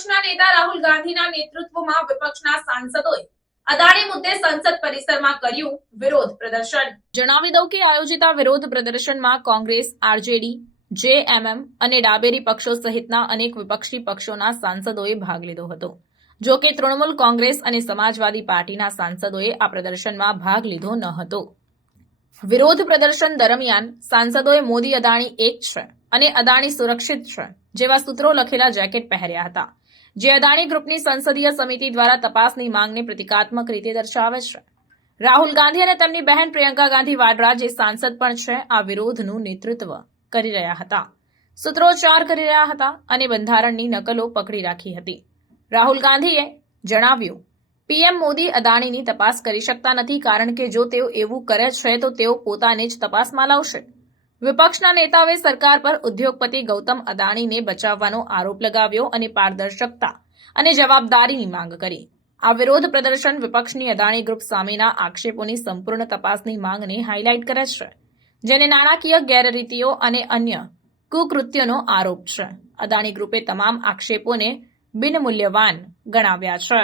વિપક્ષના નેતા રાહુલ ગાંધીના નેતૃત્વમાં વિપક્ષના સાંસદોએ હતો. જો તૃણમૂલ કોંગ્રેસ અને સમાજવાદી પાર્ટીના સાંસદોએ આ પ્રદર્શનમાં ભાગ લીધો ન હતો. વિરોધ પ્રદર્શન દરમિયાન સાંસદોએ મોદી અદાણી એક છે અને અદાણી સુરક્ષિત છે જેવા સૂત્રો લખેલા જેકેટ પહેર્યા હતા. જે અદાણી ગ્રુપની સંસદીય સમિતિ દ્વારા તપાસની માંગને પ્રતિકાત્મક રીતે દર્શાવે છે. રાહુલ ગાંધી અને તેમની બહેન પ્રિયંકા ગાંધી વાડરા જે સાંસદ પણ છે, આ વિરોધનું નેતૃત્વ કરી રહ્યા હતા. સૂત્રોચ્ચાર કરી રહ્યા હતા અને બંધારણની નકલો પકડી રાખી હતી. રાહુલ ગાંધીએ જણાવ્યું, પીએમ મોદી અદાણીની તપાસ કરી શકતા નથી કારણ કે જો તેઓ એવું કરે છે, તો તેઓ પોતાને જ તપાસમાં લાવશે. વિપક્ષના નેતાઓએ સરકાર પર ઉદ્યોગપતિ ગૌતમ અદાણીને બચાવવાનો આરોપ લગાવ્યો અને પારદર્શકતા અને જવાબદારીની માંગ કરી. આ વિરોધ પ્રદર્શન વિપક્ષની અદાણી ગ્રુપ સામેના આક્ષેપોની સંપૂર્ણ તપાસની માંગને હાઇલાઇટ કરે છે, જેને નાણાકીય ગેરરીતિઓ અને અન્ય કુકૃત્યોનો આરોપ છે. અદાણી ગ્રુપે તમામ આક્ષેપોને બિનમૂલ્યવાન ગણાવ્યા છે.